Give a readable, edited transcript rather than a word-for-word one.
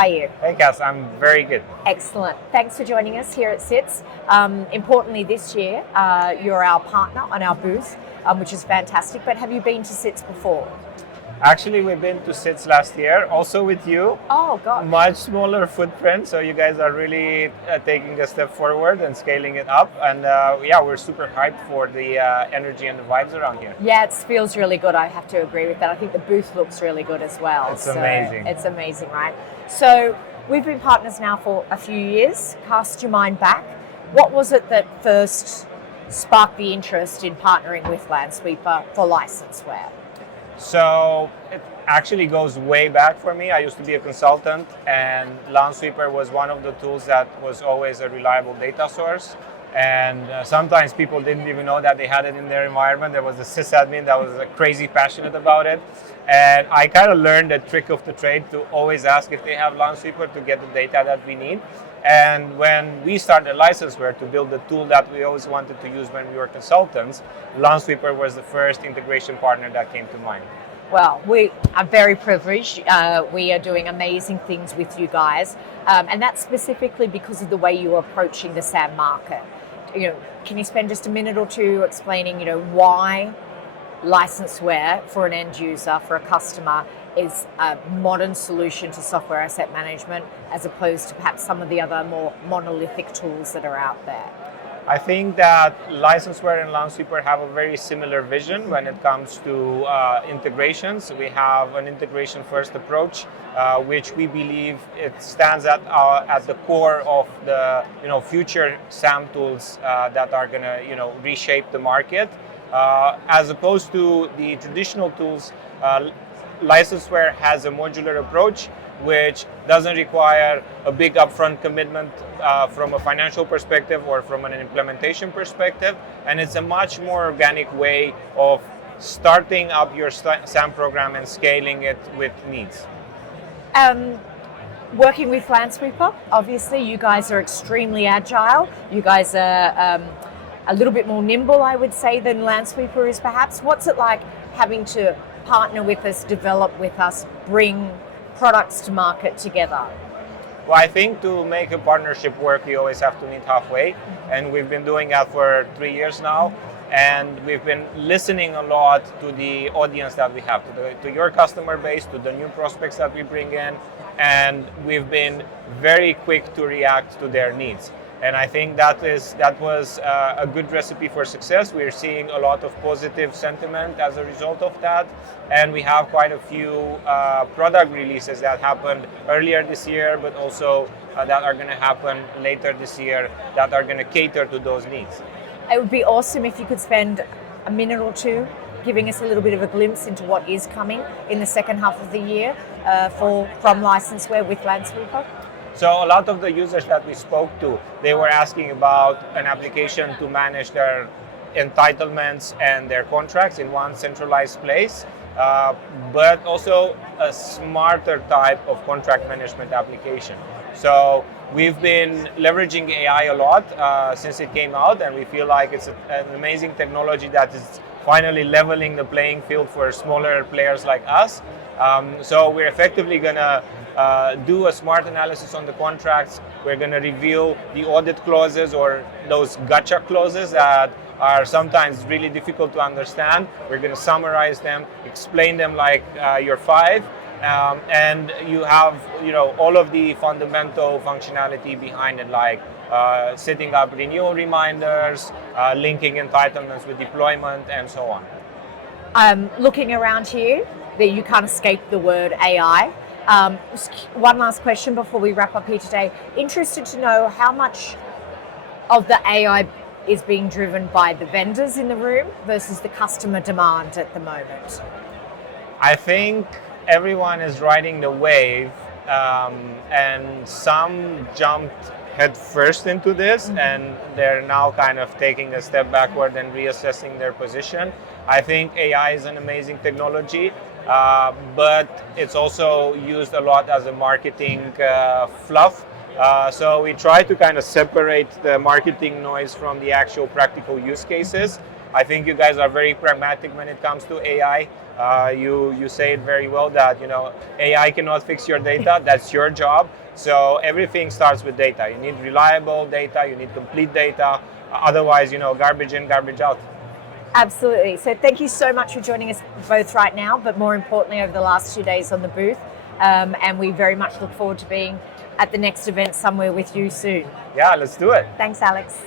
are you? Hey Cass, I'm very good. Excellent. Thanks for joining us here at SITS. Importantly, this year, you're our partner on our booth, which is fantastic. But have you been to SITS before? Actually, we've been to SITS last year, also with you. Oh, gosh. Much smaller footprint, so you guys are really taking a step forward and scaling it up. And yeah, we're super hyped for the energy and the vibes around here. Yeah, it feels really good. I have to agree with that. I think the booth looks really good as well. It's amazing. It's amazing, right? So we've been partners now for a few years. Cast your mind back. What was it that first sparked the interest in partnering with Lansweeper for licenseware? So it actually goes way back for me. I used to be a consultant, and Lansweeper was one of the tools that was always a reliable data source. And sometimes people didn't even know that they had it in their environment. There was a sysadmin that was crazy passionate about it. And I kind of learned the trick of the trade to always ask if they have Lansweeper to get the data that we need. And when we started Licenseware to build the tool that we always wanted to use when we were consultants, Lansweeper was the first integration partner that came to mind. Well, we are very privileged. We are doing amazing things with you guys. And that's specifically because of the way you're approaching the SAM market. Can you spend just a minute or two explaining, why licenseware for an end user, for a customer, is a modern solution to software asset management as opposed to perhaps some of the other more monolithic tools that are out there? I think that Licenseware and Lansweeper have a very similar vision when it comes to integrations. We have an integration-first approach, which we believe it stands at the core of the future SAM tools that are going to reshape the market, as opposed to the traditional tools. Licenseware has a modular approach, which doesn't require a big upfront commitment from a financial perspective or from an implementation perspective. And it's a much more organic way of starting up your SAM program and scaling it with needs. Working with Lansweeper, obviously you guys are extremely agile. You guys are a little bit more nimble, I would say, than Lansweeper is perhaps. What's it like having to partner with us, develop with us, bring products to market together? Well, I think to make a partnership work, you always have to meet halfway. And we've been doing that for 3 years now. And we've been listening a lot to the audience that we have, to your customer base, to the new prospects that we bring in. And we've been very quick to react to their needs. And I think that was a good recipe for success. We're seeing a lot of positive sentiment as a result of that. And we have quite a few product releases that happened earlier this year, but also that are going to happen later this year that are going to cater to those needs. It would be awesome if you could spend a minute or two giving us a little bit of a glimpse into what is coming in the second half of the year from Licenseware with Lansweeper. So a lot of the users that we spoke to, they were asking about an application to manage their entitlements and their contracts in one centralized place, but also a smarter type of contract management application. So we've been leveraging AI a lot since it came out, and we feel like it's an amazing technology that is finally leveling the playing field for smaller players like us. So we're effectively going to do a smart analysis on the contracts. We're going to reveal the audit clauses or those gotcha clauses that are sometimes really difficult to understand. We're going to summarize them, explain them like you're five, and you have all of the fundamental functionality behind it, like setting up renewal reminders, linking entitlements with deployment, and so on. Looking around here, you can't escape the word AI. One last question before we wrap up here today. Interested to know how much of the AI is being driven by the vendors in the room versus the customer demand at the moment? I think everyone is riding the wave, and some jumped head first into this, and they're now kind of taking a step backward and reassessing their position. I think AI is an amazing technology, but it's also used a lot as a marketing fluff. So we try to kind of separate the marketing noise from the actual practical use cases. I think you guys are very pragmatic when it comes to AI. You say it very well that AI cannot fix your data. That's your job. So everything starts with data. You need reliable data. You need complete data. Otherwise, garbage in, garbage out. Absolutely. So thank you so much for joining us both right now, but more importantly over the last 2 days on the booth. And we very much look forward to being at the next event somewhere with you soon. Yeah, let's do it. Thanks, Alex.